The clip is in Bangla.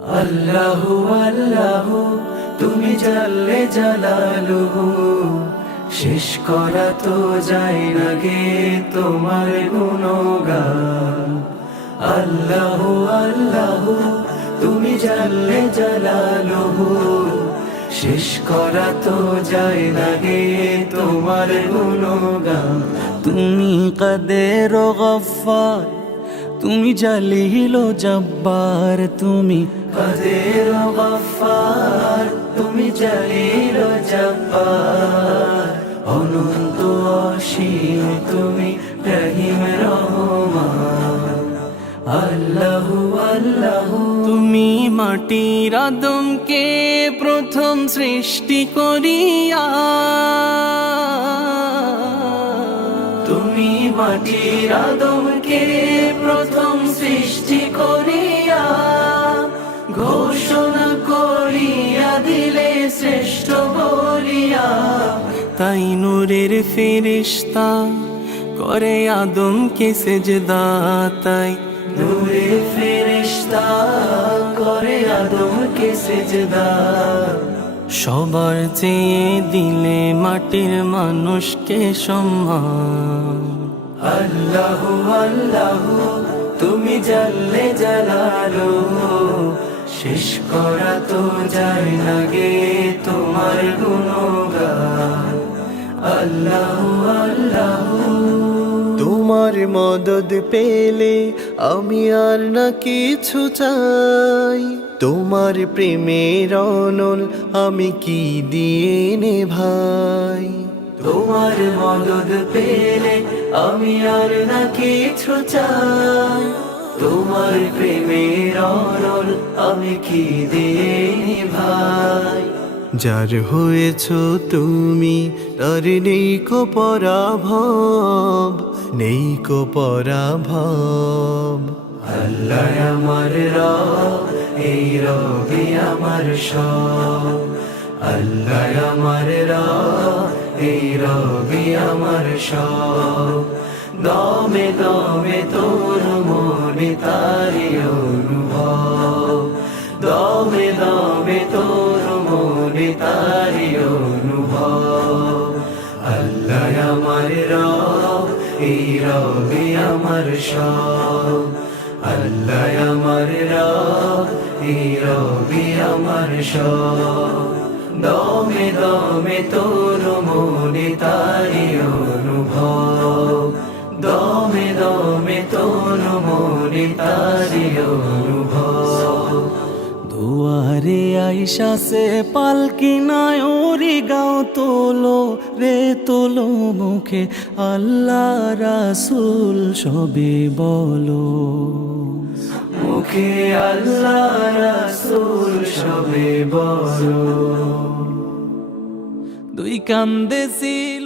আল্লাহু আল্লাহু তুমি জাল্লে জালালুহু, শেষ করা তো যায় না গে তোমার গুণগান। আল্লাহু আল্লাহু তুমি জাল্লে জালালুহু, শেষ করা তো যায় না গে তোমার গুণগান। তুমি কাদের ও গফফার, তুমি জালিল ও জব্বার, তুমি কাদের ও গফফার, তুমি জালিল ও জব্বার। অনন্ত অসীম তুমি রহিম রহমান। আল্লাহু আল্লাহু তুমি মাটির আদমকে প্রথম সৃষ্টি করিয়া, তুমি মাটির আদমকে প্রথম সৃষ্টি করিয়া, ঘোষণা করিয়া দিলে শ্রেষ্ঠ বলিয়া। তাই নূরের ফেরেশতা করে আদমকে সেজদা, তাই নূরে ফেরেশতা করে আদমকে সেজদা। সবার চেয়ে দিলে মাটির মানুষকে সম্মান। আল্লাহু আল্লাহু তুমি জাল্লে জালালুহু, শেষ করা তো যায় না গে তোমার গুণগান। আল্লাহু আল্লাহু তোমার মদদ পেলে আমি আর না কিছু চাই, তোমার প্রেমের অনল আমি কি দিয়ে নে ভাই। তোমার মদদ পেলে আমি আর না কিছু চাই, তোমার প্রেমের অনল আমি কি দিয়ে ভাই। যার হয়েছ তুমি তার নেই কো পরাভব, নেই কো পরাভব। আল্লাহ আমার রব, এই রবি আমার সব। আল্লাহ আমার রব, এই রবি আমার সব। দমে দমে তোর মনে তারি অনুভব, দমে দমে তোর মনে তারি অনুভব। আল্লাহ আমার রব, এই রবি আমার সব। আল্লাহ আমার রব, এই রবি আমার সব। দমে দমে তোর মনে তারি অনুভব, দমে দমে তোর মনে তারি অনুভব। দুয়ারে আইসা সে পালকি নাই ওরে গাও তোলো রে তোলো মুখে আল্লাহ রাসূল সবে বলো। মুখে আল্লাহ রাসূল সবে বলো। দুই কান্দে ছিল